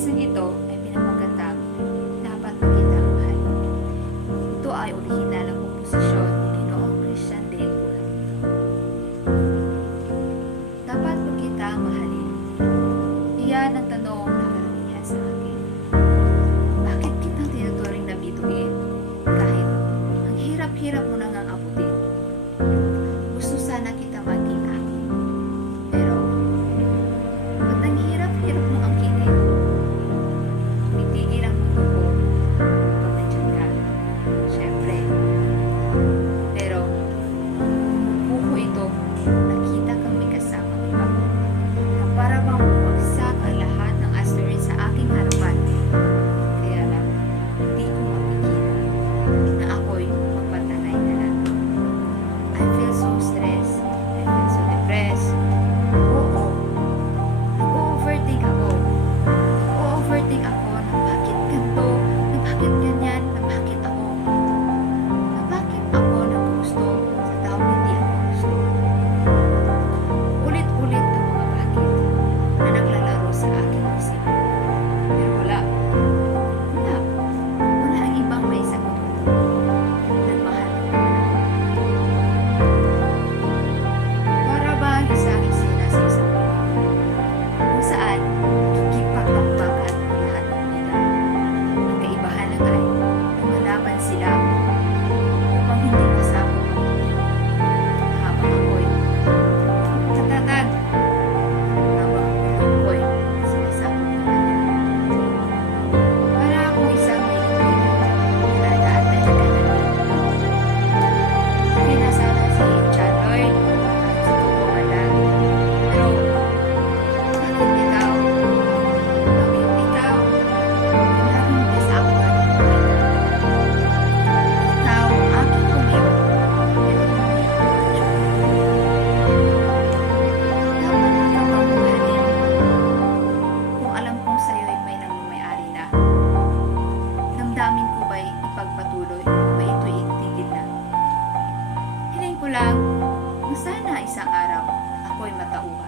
isang ito ay pinamagatang dapat mo kitang mahalin. Ito ay orihinal na komposisyon ni Ginoong Christian Dale Bucanito. Dapat mo kitang mahalin. Iyan ang tanong na karamihan sa akin. Bakit kitang tinuturing na bituin? Kahit ang hirap-hirap mo nang abutin. Gusto sana kita maging akin. Pero, ba't ang hirap-hirap mo angkinin? Tumitigil ang mundo ko pag nandiyan ka. Siyempre. Pero, buko ito, nakita kang may kasamang iba. Na para bang bumagsak ang lahat ng asteroid sa aking harapan. Kaya lang, hindi ko mapigilan na ako'y magpatanay na lang. I feel so stressed. I feel so depressed. Oo. Nag-overthink ako. Nag-overthink ako na bakit ganito, na bakit ganyan, na bakit ako. Na bakit ako naggusto sa taong hindi ako gusto. Ulit-ulit ang mga bakit na naglalaro sa aking isip. Pero wala. Wala. Wala ang ibang may sagot ko. Nagmahal ko naman ako. Para ba isang eksena sa isang film kung saan nakikipagtakbakan ang lahat ng bida. Ang kaibahan lang ay lumalaban sila upang hindi masabog ang mundo. Habang ako'y katatag, habang ang mundo ko'y sinasabog ng kanya. Para akong isang may nadaan na nagkanalig. Okay na sana si John Lloyd at si Coco Malang. Pero, bakit ikaw? Bakit ikaw? Laging nasa ako pa rin buhay. Ikaw ang aking Romeo, pero hindi ako ang Juliet. Dapat ikaw ang buhalin. Kung alam kong sa'yo'y may nangmamayari na, damdamin ko ba'y ipagpatuloy o ba ito'y itigil na? Hiling ko lang, na sana isang araw ako'y matauhan